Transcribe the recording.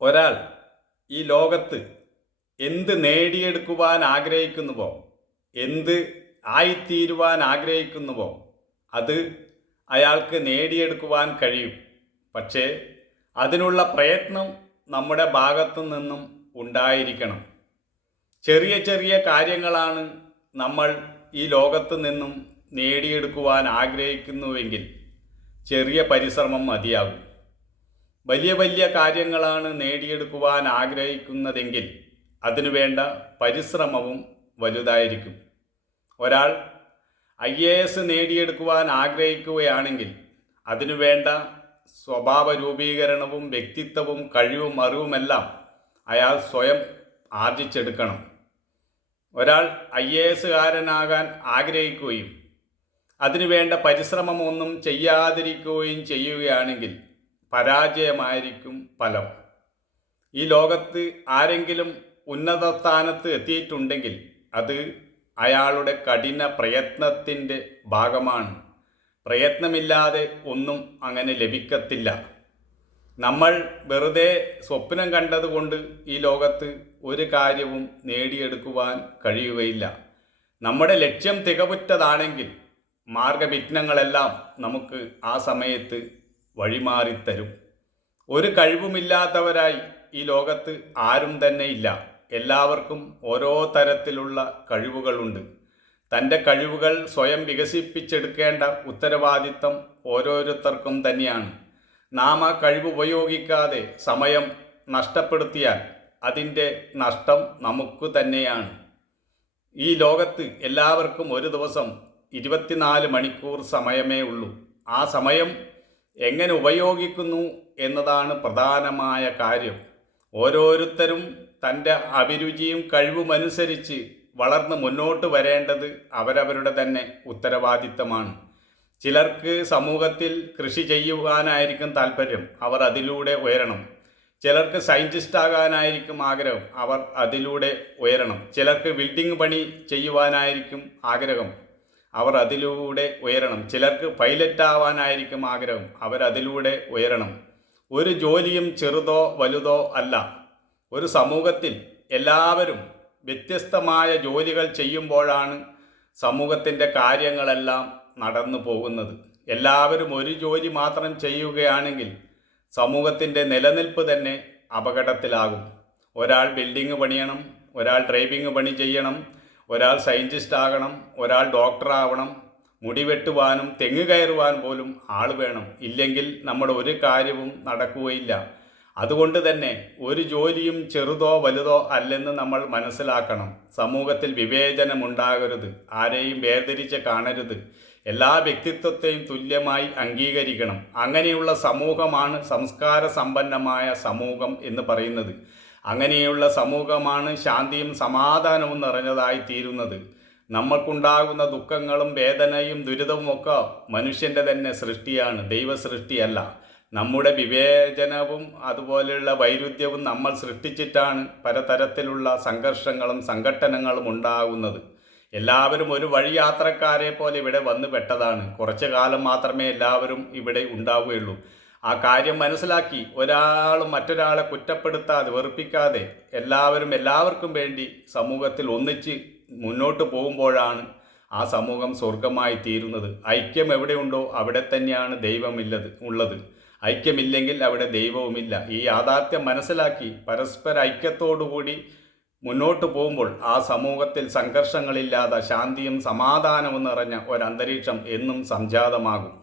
ഒരാൾ ഈ ലോകത്ത് എന്ത് നേടിയെടുക്കുവാൻ ആഗ്രഹിക്കുന്നുവോ, എന്ത് ആയിത്തീരുവാൻ ആഗ്രഹിക്കുന്നുവോ അത് അയാൾക്ക് നേടിയെടുക്കുവാൻ കഴിയും. പക്ഷേ അതിനുള്ള പ്രയത്നം നമ്മുടെ ഭാഗത്തു നിന്നും ഉണ്ടായിരിക്കണം. ചെറിയ ചെറിയ കാര്യങ്ങളാണ് നമ്മൾ ഈ ലോകത്ത് നിന്നും നേടിയെടുക്കുവാൻ ആഗ്രഹിക്കുന്നുവെങ്കിൽ ചെറിയ പരിശ്രമം മതിയാകും. വലിയ വലിയ കാര്യങ്ങളാണ് നേടിയെടുക്കുവാൻ ആഗ്രഹിക്കുന്നതെങ്കിൽ അതിനുവേണ്ട പരിശ്രമവും വലുതായിരിക്കും. ഒരാൾ IAS നേടിയെടുക്കുവാൻ ആഗ്രഹിക്കുകയാണെങ്കിൽ അതിനുവേണ്ട സ്വഭാവ രൂപീകരണവും വ്യക്തിത്വവും കഴിവും അറിവുമെല്ലാം അയാൾ സ്വയം ആർജിച്ചെടുക്കണം. ഒരാൾ IAS കാരനാകാൻ ആഗ്രഹിക്കുകയും അതിനുവേണ്ട പരിശ്രമമൊന്നും ചെയ്യാതിരിക്കുകയും ചെയ്യുകയാണെങ്കിൽ പരാജയമായിരിക്കും ഫലം. ഈ ലോകത്ത് ആരെങ്കിലും ഉന്നത സ്ഥാനത്ത് എത്തിയിട്ടുണ്ടെങ്കിൽ അത് അയാളുടെ കഠിന പ്രയത്നത്തിൻ്റെ ഭാഗമാണ്. പ്രയത്നമില്ലാതെ ഒന്നും അങ്ങനെ ലഭിക്കത്തില്ല. നമ്മൾ വെറുതെ സ്വപ്നം കണ്ടതുകൊണ്ട് ഈ ലോകത്ത് ഒരു കാര്യവും നേടിയെടുക്കുവാൻ കഴിയുകയില്ല. നമ്മുടെ ലക്ഷ്യം തികവുറ്റതാണെങ്കിൽ മാർഗവിഘ്നങ്ങളെല്ലാം നമുക്ക് ആ സമയത്ത് വഴിമാറിത്തരും. ഒരു കഴിവുമില്ലാത്തവരായി ഈ ലോകത്ത് ആരും തന്നെ ഇല്ല. എല്ലാവർക്കും ഓരോ തരത്തിലുള്ള കഴിവുകളുണ്ട്. തൻ്റെ കഴിവുകൾ സ്വയം വികസിപ്പിച്ചെടുക്കേണ്ട ഉത്തരവാദിത്തം ഓരോരുത്തർക്കും തന്നെയാണ്. നാം ആ കഴിവ് ഉപയോഗിക്കാതെ സമയം നഷ്ടപ്പെടുത്തിയാൽ അതിൻ്റെ നഷ്ടം നമുക്ക് തന്നെയാണ്. ഈ ലോകത്ത് എല്ലാവർക്കും ഒരു ദിവസം 24 മണിക്കൂർ സമയമേ ഉള്ളൂ. ആ സമയം എങ്ങനെ ഉപയോഗിക്കുന്നു എന്നതാണ് പ്രധാനമായ കാര്യം. ഓരോരുത്തരും തൻ്റെ അഭിരുചിയും കഴിവുമനുസരിച്ച് വളർന്ന് മുന്നോട്ട് വരേണ്ടത് അവരവരുടെ തന്നെ ഉത്തരവാദിത്തമാണ്. ചിലർക്ക് സമൂഹത്തിൽ കൃഷി ചെയ്യുവാനായിരിക്കും താല്പര്യം, അവർ അതിലൂടെ ഉയരണം. ചിലർക്ക് സയൻറ്റിസ്റ്റ് ആകാനായിരിക്കും ആഗ്രഹം, അവർ അതിലൂടെ ഉയരണം. ചിലർക്ക് ബിൽഡിംഗ് പണി ചെയ്യുവാനായിരിക്കും ആഗ്രഹം, അവർ അതിലൂടെ ഉയരണം. ചിലർക്ക് പൈലറ്റ് ആവാനായിരിക്കും ആഗ്രഹം, അവരതിലൂടെ ഉയരണം. ഒരു ജോലിയും ചെറുതോ വലുതോ അല്ല. ഒരു സമൂഹത്തിൽ എല്ലാവരും വ്യത്യസ്തമായ ജോലികൾ ചെയ്യുമ്പോഴാണ് സമൂഹത്തിൻ്റെ കാര്യങ്ങളെല്ലാം നടന്നു പോകുന്നത്. എല്ലാവരും ഒരു ജോലി മാത്രം ചെയ്യുകയാണെങ്കിൽ സമൂഹത്തിൻ്റെ നിലനിൽപ്പ് തന്നെ അപകടത്തിലാകും. ഒരാൾ ബിൽഡിംഗ് പണിയണം, ഒരാൾ ഡ്രൈവിംഗ് പണി ചെയ്യണം, ഒരാൾ സയൻറ്റിസ്റ്റ് ആകണം, ഒരാൾ ഡോക്ടറാവണം. മുടി വെട്ടുവാനും തെങ്ങ് കയറുവാൻ പോലും ആൾ വേണം. ഇല്ലെങ്കിൽ നമ്മുടെ ഒരു കാര്യവും നടക്കുകയില്ല. അതുകൊണ്ട് തന്നെ ഒരു ജോലിയും ചെറുതോ വലുതോ അല്ലെന്ന് നമ്മൾ മനസ്സിലാക്കണം. സമൂഹത്തിൽ വിവേചനമുണ്ടാകരുത്, ആരെയും വേർതിരിച്ച് കാണരുത്. എല്ലാ വ്യക്തിത്വത്തെയും തുല്യമായി അംഗീകരിക്കണം. അങ്ങനെയുള്ള സമൂഹമാണ് സംസ്കാര സമ്പന്നമായ സമൂഹം എന്ന് പറയുന്നത്. അങ്ങനെയുള്ള സമൂഹമാണ് ശാന്തിയും സമാധാനവും നിറഞ്ഞതായി തീരുന്നത്. നമ്മൾക്കുണ്ടാകുന്ന ദുഃഖങ്ങളും വേദനയും ദുരിതവുമൊക്കെ മനുഷ്യൻ്റെ തന്നെ സൃഷ്ടിയാണ്, ദൈവ സൃഷ്ടിയല്ല. നമ്മുടെ വിവേചനവും അതുപോലെയുള്ള വൈരുദ്ധ്യവും നമ്മൾ സൃഷ്ടിച്ചിട്ടാണ് പലതരത്തിലുള്ള സംഘർഷങ്ങളും സംഘട്ടനങ്ങളും ഉണ്ടാകുന്നത്. എല്ലാവരും ഒരു വഴി യാത്രക്കാരെ പോലെ ഇവിടെ വന്നു പെട്ടതാണ്. കുറച്ചു കാലം മാത്രമേ എല്ലാവരും ഇവിടെ ഉണ്ടാവുകയുള്ളൂ. ആ കാര്യം മനസ്സിലാക്കി ഒരാളും മറ്റൊരാളെ കുറ്റപ്പെടുത്താതെ വെറുപ്പിക്കാതെ എല്ലാവരും എല്ലാവർക്കും വേണ്ടി സമൂഹത്തിൽ ഒന്നിച്ച് മുന്നോട്ട് പോകുമ്പോഴാണ് ആ സമൂഹം സ്വർഗമായി തീരുന്നത്. ഐക്യം എവിടെയുണ്ടോ അവിടെ തന്നെയാണ് ഉള്ളത്. ഐക്യമില്ലെങ്കിൽ അവിടെ ദൈവവുമില്ല. ഈ യാഥാർത്ഥ്യം മനസ്സിലാക്കി പരസ്പര ഐക്യത്തോടുകൂടി മുന്നോട്ട് പോകുമ്പോൾ ആ സമൂഹത്തിൽ സംഘർഷങ്ങളില്ലാതെ ശാന്തിയും സമാധാനവും നിറഞ്ഞ ഒരന്തരീക്ഷം എന്നും സംജാതമാകും.